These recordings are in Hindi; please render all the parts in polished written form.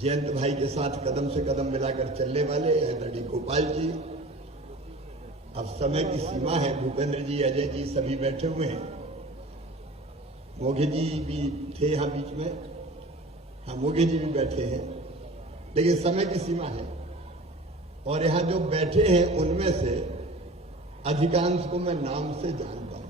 जयंत भाई के साथ कदम से कदम मिलाकर चलने वाले आदरणीय गोपाल जी, अब समय की सीमा है। भूपेंद्र जी, अजय जी सभी बैठे हुए हैं। मोघे जी भी थे यहाँ बीच में, हाँ मोघे जी भी बैठे हैं, लेकिन समय की सीमा है। और यहाँ जो बैठे हैं उनमें से अधिकांश को मैं नाम से जानता हूं,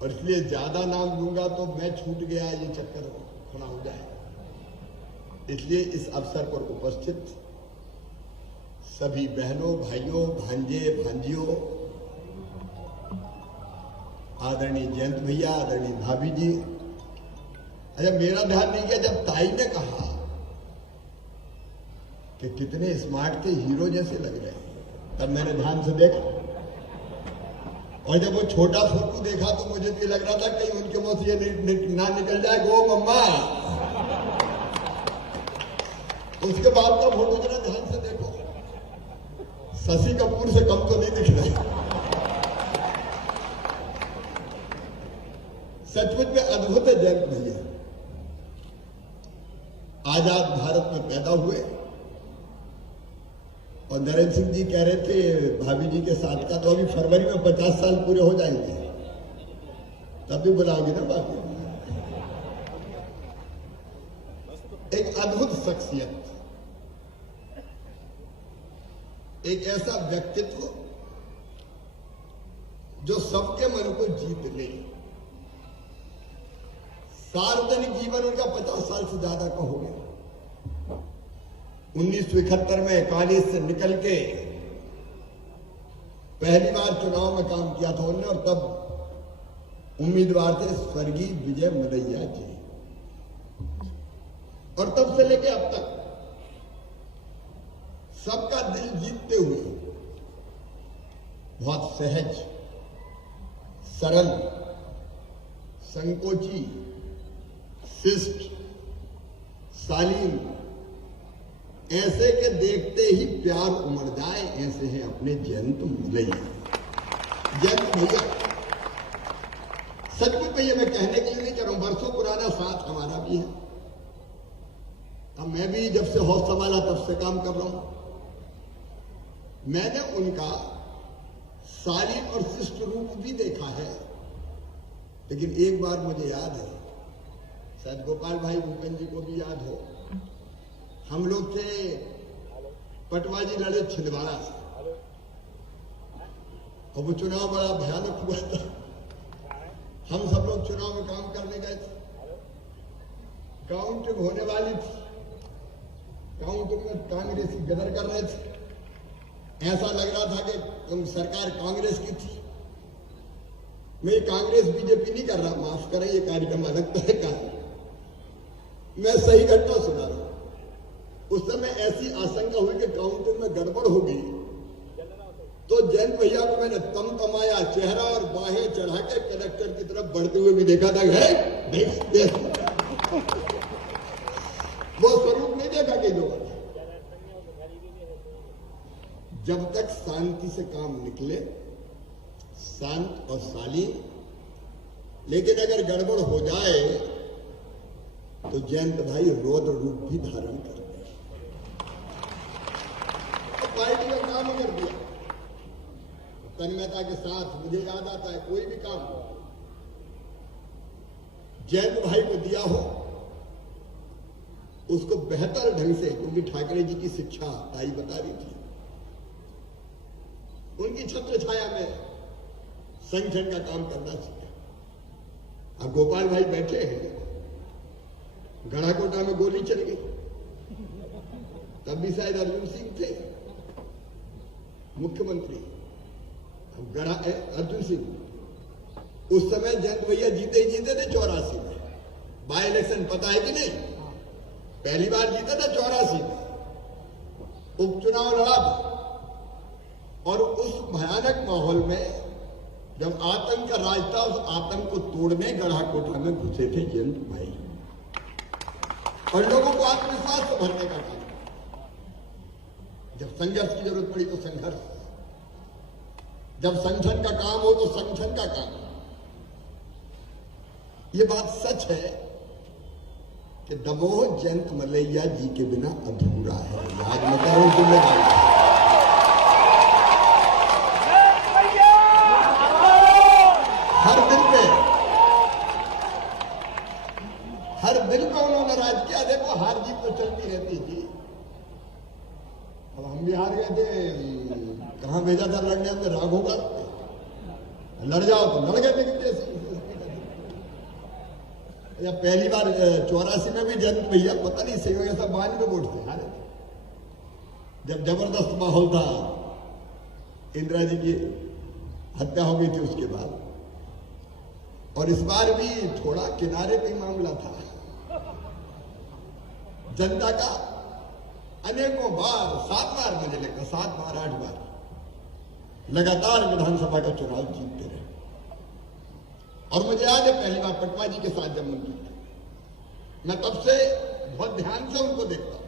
और इसलिए ज्यादा नाम लूंगा तो मैं छूट गया ये चक्कर खड़ा हो जाए। इसलिए इस अवसर पर उपस्थित सभी बहनों, भाइयों, भांजे, भांजियों, आदरणीय जयंत भैया, आदरणीय भाभी जी, अच्छा मेरा ध्यान नहीं गया जब ताई ने कहा कि कितने स्मार्ट थे, हीरो जैसे लग रहे हैं, तब मैंने ध्यान से देखा। और जब वो छोटा फोटो देखा तो मुझे भी लग रहा था कहीं उनके मुंह से ये ना निकल जाए गो मम्मा। उसके बाद का फोटो जरा ध्यान से देखो, शशि कपूर से कम तो नहीं दिख रहे। सचमुच में अद्भुत है जयंत भैया। आजाद भारत में पैदा हुए, और नरेंद्र सिंह जी कह रहे थे भाभी जी के साथ का तो अभी फरवरी में 50 साल पूरे हो जाएंगे, तब भी बुलाओगे ना भाभी। एक अद्भुत शख्सियत, एक ऐसा व्यक्तित्व जो सबके मन को जीत ले। सार्वजनिक जीवन उनका 50 साल से ज्यादा का हो गया। 1971 में कॉलेज से निकल के पहली बार चुनाव में काम किया था उन्होंने, और तब उम्मीदवार थे स्वर्गीय विजय मलैया जी। और तब से लेके अब तक सबका दिल जीतते हुए बहुत सहज, सरल, संकोची, शिष्ट, शालीन, ऐसे के देखते ही प्यार उमड़ जाए, ऐसे हैं अपने जयंत मलैया। जयंत भैया सचमुच भैया, मैं कहने के लिए नहीं कह रहा हूं, वर्षों पुराना साथ हमारा भी है। अब मैं भी जब से होश संभाला तब से काम कर रहा हूं। मैंने उनका शालीन और शिष्ट रूप भी देखा है, लेकिन एक बार मुझे याद है, शायद गोपाल भाई भूपेंद्र जी को भी याद हो, हम लोग थे पटवाजी लड़े छिंदवाड़ा से, और वो चुनाव बड़ा भयानक हुआ था। हम सब लोग चुनाव में काम करने गए थे, काउंटिंग होने वाली थी, काउंटिंग में कांग्रेसी गदर कर रहे थे। ऐसा लग रहा था कि सरकार कांग्रेस की थी। मैं कांग्रेस बीजेपी नहीं कर रहा, माफ करें, ये कार्यक्रम अलग तरह का है, मैं सही घटना सुना रहा हूं। उस समय ऐसी आशंका हुई कि काउंटिंग में गड़बड़ हो गई, तो जयंत भैया को मैंने तमतमाया चेहरा और बाहें चढ़ा के कलेक्टर की तरफ बढ़ते हुए भी देखा था। है वो स्वरूप नहीं देखा कि जो जब तक शांति से काम निकले, शांत और शालीन, लेकिन अगर गड़बड़ हो जाए तो जयंत भाई रौद्र रूप भी धारण करते हैं। पार्टी का काम कर दिया तन्मयता के साथ, मुझे याद आता है कोई भी काम जयंत भाई को दिया हो उसको बेहतर ढंग से, क्योंकि ठाकरे जी की शिक्षा ताई बता रही थी, उनकी छत्र छाया में संगठन का काम करना चाहिए। अब गोपाल भाई बैठे हैं, गढ़ाकोटा में गोली चल गई, तब भी शायद अर्जुन सिंह थे मुख्यमंत्री। अर्जुन सिंह उस समय जयंत भैया जीते ही जीते थे 84 में, बाय इलेक्शन पता है कि नहीं, पहली बार जीता था 84 में, उपचुनाव लड़ा था। और उस भयानक माहौल में जब आतंक का राज था, उस आतंक को तोड़ने गढ़ाकोटा में घुसे थे जयंत भाई, और लोगों को आत्मविश्वास से भरने का काम। जब संघर्ष की जरूरत पड़ी तो संघर्ष, जब संगठन का काम हो तो संगठन का काम। ये बात सच है कि दमोह जयंत मलैया जी के बिना अधूरा है। याद मत करो जिम्मेदारी। हर दिन पे उन्होंने राज किया। देखो हार जीत तो चलती रहती थी। अब हम भी हार गए थे, कहां भेजा था लड़ने, हमने राघोगढ़। लड़ जाओ तो लड़ गए थे। या पहली बार 84 में भी जयंत भैया पता नहीं सही वजह से 92 वोट थे हारे। जब जबरदस्त माहौल था, इंदिरा जी की हत्या हो गई थी उसके बाद। और इस बार भी थोड़ा किनारे पे मामला था। जनता का अनेकों बार, 7 बार मुझे लगता, 7 बार 8 बार लगातार विधानसभा का चुनाव जीतते रहे। और मुझे याद है पहली बार पटवा जी के साथ जब मंत्री थे, मैं तब से बहुत ध्यान से उनको देखता हूं।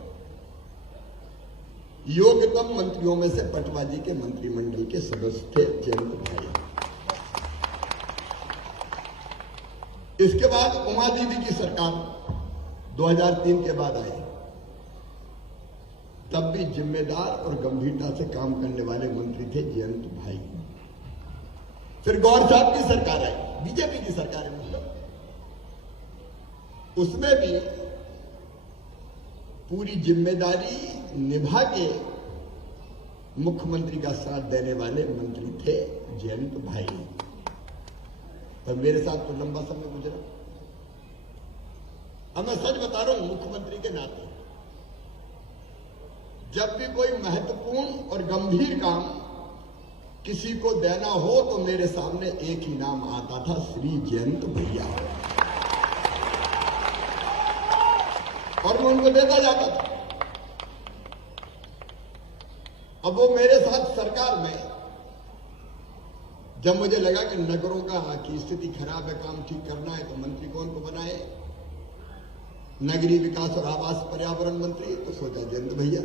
योग्यतम मंत्रियों में से पटवा जी के मंत्रिमंडल के सदस्य थे जयंत भाई। इसके बाद उमा दीदी की सरकार 2003 के बाद आई। तब भी जिम्मेदार और गंभीरता से काम करने वाले मंत्री थे जयंत भाई। फिर गौर साहब की सरकार आई, बीजेपी की सरकार है मतलब, उसमें भी पूरी जिम्मेदारी निभा के मुख्यमंत्री का साथ देने वाले मंत्री थे जयंत भाई। पर मेरे साथ तो लंबा समय गुजरा। अब मैं सच बता रहा हूं, मुख्यमंत्री के नाते जब भी कोई महत्वपूर्ण और गंभीर काम किसी को देना हो तो मेरे सामने एक ही नाम आता था, श्री जयंत भैया। और मैं उनको देता जाता था। अब वो मेरे साथ सरकार में, जब मुझे लगा कि नगरों की स्थिति खराब है, काम ठीक करना है, तो मंत्री कौन को बनाए? नगरीय विकास और आवास पर्यावरण मंत्री, तो सोचा जयंत भैया।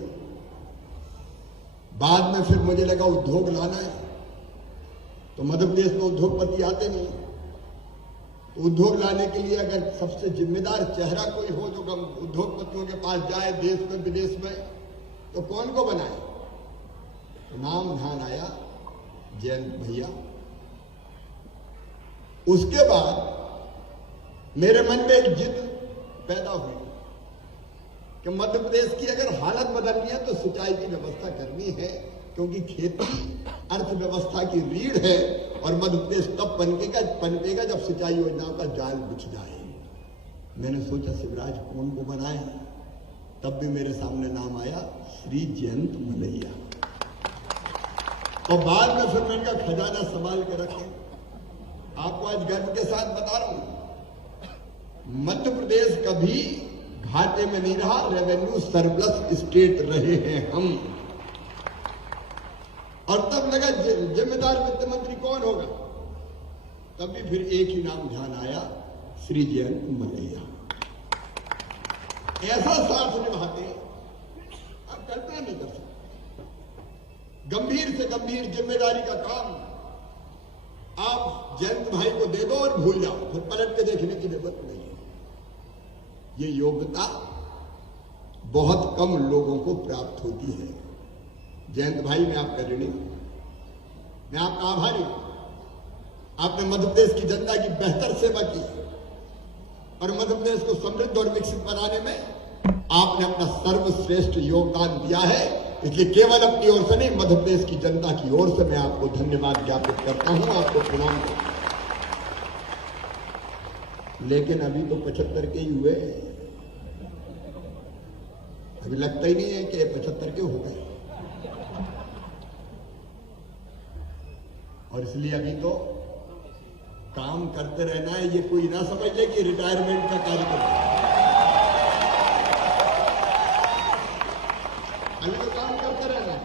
बाद में फिर मुझे लगा उद्योग लाना है, तो मध्य प्रदेश में उद्योगपति आते नहीं। तो उद्योग लाने के लिए अगर सबसे जिम्मेदार चेहरा कोई हो जो उद्योगपतियों के पास जाए देश में विदेश में, तो कौन को बनाए? तो नाम ध्यान आया जयंत भैया। उसके बाद मेरे मन में एक जिद पैदा हुई कि मध्य प्रदेश की अगर हालत बदलनी है तो सिंचाई की व्यवस्था करनी है, क्योंकि खेती अर्थव्यवस्था की रीढ़ है। और मध्य प्रदेश तब पनपेगा जब सिंचाई योजनाओं का जाल बिछ जाए। मैंने सोचा शिवराज कौन को बनाए, तब भी मेरे सामने नाम आया श्री जयंत मलैया। और बाद में फिर मैंने इनका खजाना संभाल के रखे। आपको आज गर्व के साथ बता रहा हूं, मध्य प्रदेश कभी घाटे में नहीं रहा, रेवेन्यू सरप्लस स्टेट रहे हैं हम। और तब लगा जिम्मेदार वित्त मंत्री कौन होगा, तब भी फिर एक ही नाम ध्यान आया, श्री जयंत मलैया। ऐसा साथ निभाते आप कल्पना नहीं कर सकते। गंभीर से गंभीर जिम्मेदारी का काम आप जयंत भाई को दे दो और भूल जाओ, फिर पलट के देखने की जरूरत नहीं है। ये योग्यता बहुत कम लोगों को प्राप्त होती है। जयंत भाई, मैं आपका ऋणी हूं, मैं आपका आभारी हूं। आपने मध्य प्रदेश की जनता की बेहतर सेवा की और मध्य प्रदेश को समृद्ध और विकसित बनाने में आपने अपना सर्वश्रेष्ठ योगदान दिया है। इसलिए केवल अपनी ओर से नहीं, मध्य प्रदेश की जनता की ओर से मैं आपको धन्यवाद ज्ञापित करता हूं, आपको प्रणाम करता हूं। लेकिन अभी तो 75 के ही हुए, अभी लगता ही नहीं है कि 75 के हो गए। और इसलिए अभी तो काम करते रहना है। ये कोई ना समझ ले कि रिटायरमेंट का कार्यक्रम है। अभी तो काम करते रहना है,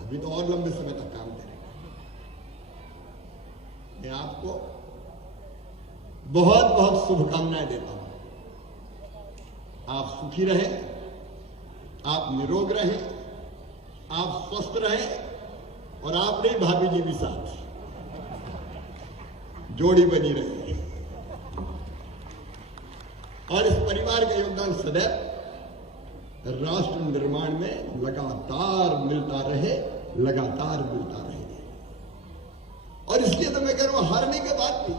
अभी तो और लंबे समय तक काम करेगा। मैं आपको बहुत बहुत शुभकामनाएं देता हूं। आप सुखी रहें, आप निरोग रहें, आप स्वस्थ रहें, और आप नहीं भाभी जी भी साथ जोड़ी बनी रही। और इस परिवार का योगदान सदैव राष्ट्र निर्माण में लगातार मिलता रहे, लगातार मिलता रहे। और इसलिए तो मैं कह रहा हूं, हारने के बाद भी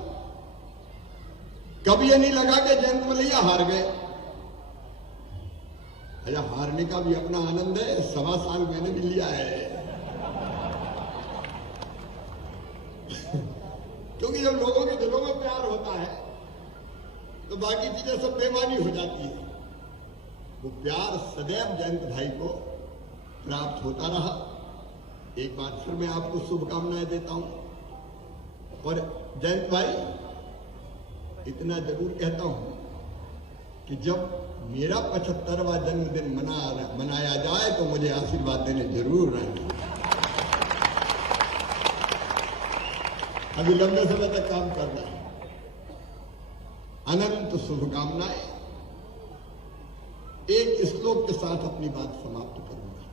कभी ये नहीं लगा कि जयंत मलैया हार गए। अरे हारने का भी अपना आनंद है, 1.25 साल मैंने भी लिया है। क्योंकि जब लोगों के दिलों में प्यार होता है तो बाकी चीजें सब बेमानी हो जाती है। वो प्यार सदैव जयंत भाई को प्राप्त होता रहा। एक बार फिर मैं आपको शुभकामनाएं देता हूं। और जयंत भाई, इतना जरूर कहता हूं कि जब मेरा 75वां जन्मदिन मनाया जाए तो मुझे आशीर्वाद देने जरूर आएंगे। अभी लंबे समय तक काम करना है। अनंत शुभकामनाएं। एक श्लोक के साथ अपनी बात समाप्त करूंगा।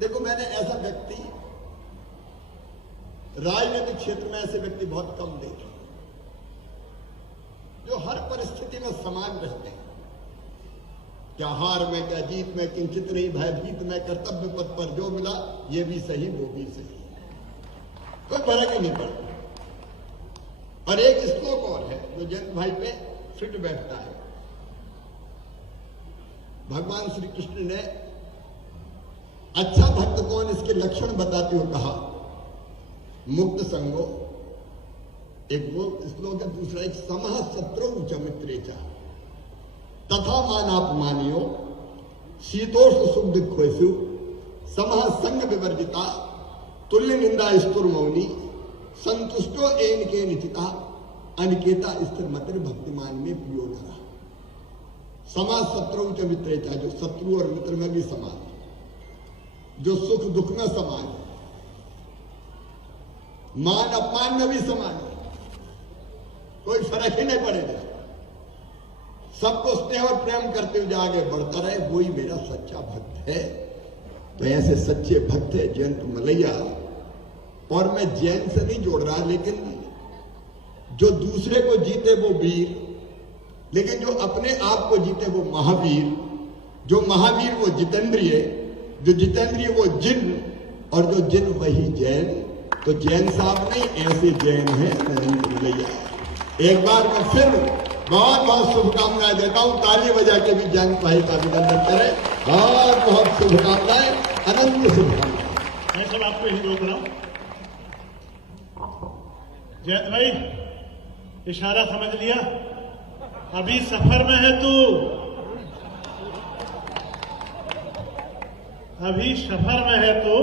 देखो, मैंने ऐसा व्यक्ति राजनीतिक क्षेत्र में ऐसे व्यक्ति बहुत कम देखे जो हर परिस्थिति में समान रहते हैं। क्या हार में, क्या जीत में, किंचित नहीं भयभीत में, कर्तव्य पथ पर जो मिला ये भी सही वो भी सही, कोई फर्क ही नहीं पड़ता। और एक श्लोक और है जो जयंत भाई पे फिट बैठता है। भगवान श्री कृष्ण ने अच्छा भक्त कौन, इसके लक्षण बताते हुए कहा, मुक्त संगो, एक वो श्लोक है। दूसरा एक समः शत्रु च मित्रे च तथा मानापमानियो शीतोष्ण सुख दुखोषु समः संग विवर्जिता तुल्य निंदा स्तुर मौनी संतुष्टो एन के निचिता अनिकेता स्थिर मतिर भक्तिमान में प्रियो धरा। समा शत्रु च मित्रे च, जो शत्रु और मित्र में भी समान, जो सुख दुख में समान है, मान अपमान में भी समान है, कोई फर्क ही नहीं पड़ेगा। सबको स्नेह और प्रेम करते हुए आगे बढ़ता रहे, वही मेरा सच्चा भक्त है। तो ऐसे सच्चे भक्त है जयंत मलैया। और मैं जैन से नहीं जोड़ रहा, लेकिन जो दूसरे को जीते वो वीर, लेकिन जो अपने आप को जीते वो महावीर, जो महावीर वो जितेंद्रिय, जो जितेंद्रिय वो जिन, और जो जिन वही जैन। तो जैन साहब नहीं, ऐसे जैन है जयंत मलैया। एक बार मैं फिर बहुत बहुत शुभकामनाएं देता हूं। ताली बजा के भी जयंत भाई का अभिनंदन करें। बहुत बहुत शुभकामनाएं, अनंत शुभकामनाएं। मैं सब आपको यही रोक रहा हूं। जयंत भाई, इशारा समझ लिया? अभी सफर में है तू, अभी सफर में है तू।